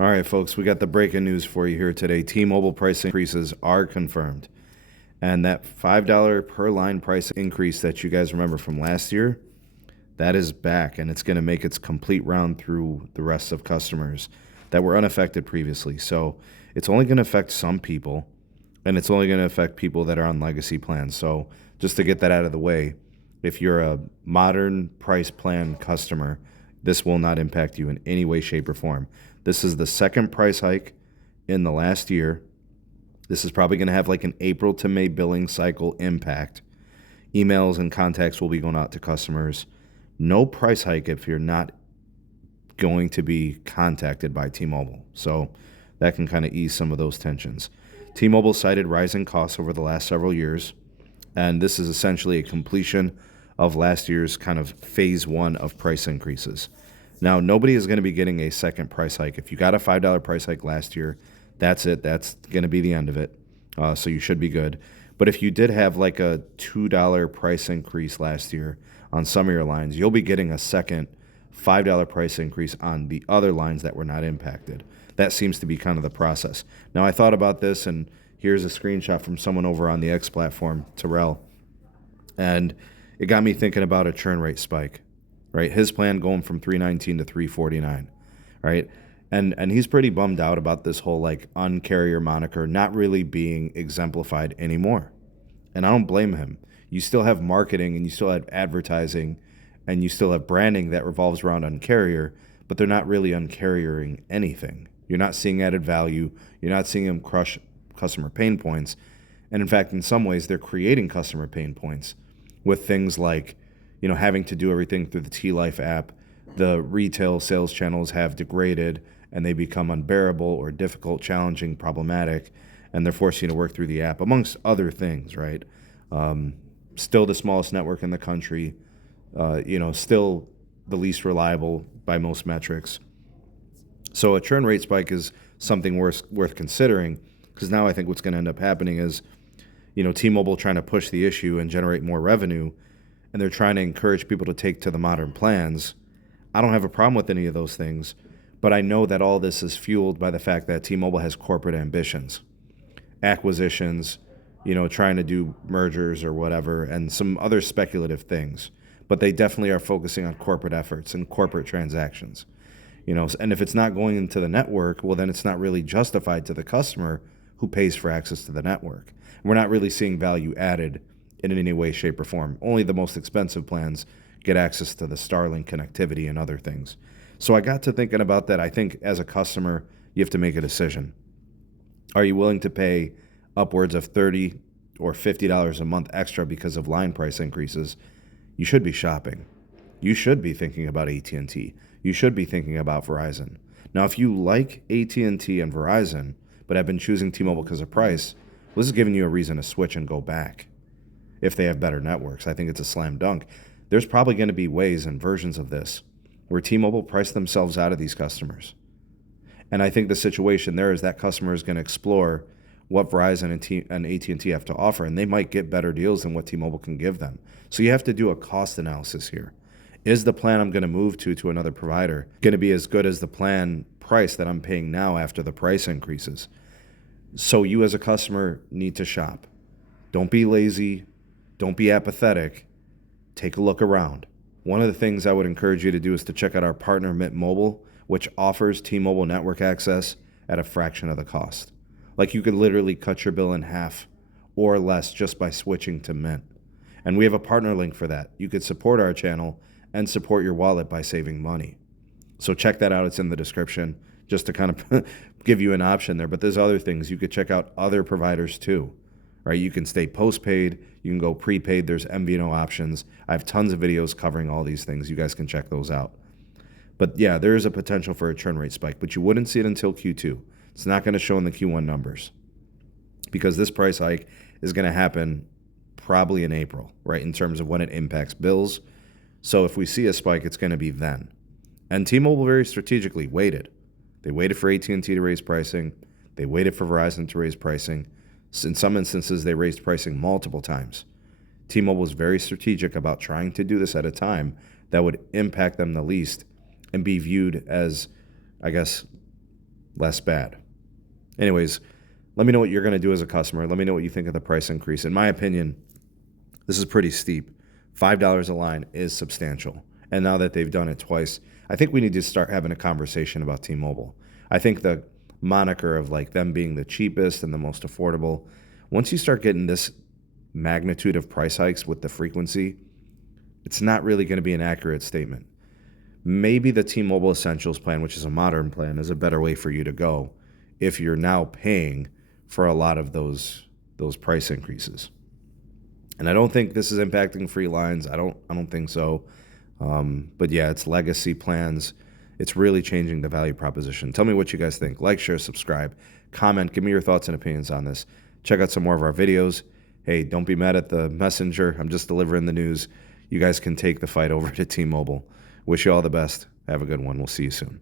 All right, folks, we got the breaking news for you here today. T-Mobile price increases are confirmed. And that $5 per line price increase that you guys remember from last year, that is back, and it's going to make its complete round through the rest of customers that were unaffected previously. So it's only going to affect some people, and it's only going to affect people that are on legacy plans. So just to get that out of the way, if you're a modern price plan customer, this will not impact you in any way, shape, or form. This is the second price hike in the last year. This is probably going to have like an April to May billing cycle impact. Emails and contacts will be going out to customers. No price hike if you're not going to be contacted by T-Mobile. So that can kind of ease some of those tensions. T-Mobile cited rising costs over the last several years, and this is essentially a completion of last year's kind of phase one of price increases. Now, nobody is going to be getting a second price hike. If you got a $5 price hike last year, that's it. That's going to be the end of it. So you should be good. But if you did have like a $2 price increase last year on some of your lines, you'll be getting a second $5 price increase on the other lines that were not impacted. That seems to be kind of the process. Now, I thought about this, and here's a screenshot from someone over on the X platform, Terrell. And it got me thinking about a churn rate spike, right? His plan going from 319 to 349, right? And he's pretty bummed out about this whole like uncarrier moniker not really being exemplified anymore. And I don't blame him. You still have marketing and you still have advertising and you still have branding that revolves around uncarrier, but they're not really uncarriering anything. You're not seeing added value. You're not seeing them crush customer pain points. And in fact, in some ways, they're creating customer pain points with things like, having to do everything through the T-Life app. The retail sales channels have degraded and they become unbearable or difficult, challenging, problematic, and they're forcing you to work through the app, amongst other things, right? Still the smallest network in the country, still the least reliable by most metrics. So a churn rate spike is something worth considering, because now I think what's going to end up happening is, T-Mobile trying to push the issue and generate more revenue, and they're trying to encourage people to take to the modern plans. I don't have a problem with any of those things, but I know that all this is fueled by the fact that T-Mobile has corporate ambitions, acquisitions, trying to do mergers or whatever, and some other speculative things. But they definitely are focusing on corporate efforts and corporate transactions. And if it's not going into the network, well, then it's not really justified to the customer who pays for access to the network. We're not really seeing value added in any way, shape, or form. Only the most expensive plans get access to the Starlink connectivity and other things. So I got to thinking about that. I think as a customer, you have to make a decision. Are you willing to pay upwards of $30 or $50 a month extra because of line price increases? You should be shopping. You should be thinking about AT&T. You should be thinking about Verizon. Now, if you like AT&T and Verizon, but have been choosing T-Mobile because of price, well, this is giving you a reason to switch and go back. If they have better networks, I think it's a slam dunk. There's probably going to be ways and versions of this where T-Mobile priced themselves out of these customers. And I think the situation there is that customer is going to explore what Verizon and AT&T have to offer, and they might get better deals than what T-Mobile can give them. So you have to do a cost analysis here. Is the plan I'm going to move to another provider going to be as good as the plan price that I'm paying now after the price increases? So you as a customer need to shop. Don't be lazy. Don't be apathetic. Take a look around. One of the things I would encourage you to do is to check out our partner Mint Mobile, which offers T-Mobile network access at a fraction of the cost. Like you could literally cut your bill in half or less just by switching to Mint. And we have a partner link for that. You could support our channel and support your wallet by saving money. So check that out. It's in the description just to kind of give you an option there. But there's other things. You could check out other providers too. Right? You can stay postpaid. You can go prepaid. There's MVNO options. I have tons of videos covering all these things. You guys can check those out. But yeah, there is a potential for a churn rate spike, but you wouldn't see it until Q2. It's not going to show in the Q1 numbers because this price hike is going to happen probably in April, right, in terms of when it impacts bills. So if we see a spike, it's going to be then. And T-Mobile very strategically waited. They waited for AT&T to raise pricing. They waited for Verizon to raise pricing. In some instances, they raised pricing multiple times. T-Mobile was very strategic about trying to do this at a time that would impact them the least and be viewed as, I guess, less bad. Anyways, let me know what you're going to do as a customer. Let me know what you think of the price increase. In my opinion, this is pretty steep. $5 a line is substantial. And now that they've done it twice, I think we need to start having a conversation about T-Mobile. I think the moniker of like them being the cheapest and the most affordable, once you start getting this magnitude of price hikes with the frequency, it's not really going to be an accurate statement. Maybe the T-Mobile Essentials plan, which is a modern plan, is a better way for you to go if you're now paying for a lot of those price increases. And I don't think this is impacting free lines. I don't think so. But yeah, it's legacy plans. It's really changing the value proposition. Tell me what you guys think. Like, share, subscribe, comment. Give me your thoughts and opinions on this. Check out some more of our videos. Hey, don't be mad at the messenger. I'm just delivering the news. You guys can take the fight over to T-Mobile. Wish you all the best. Have a good one. We'll see you soon.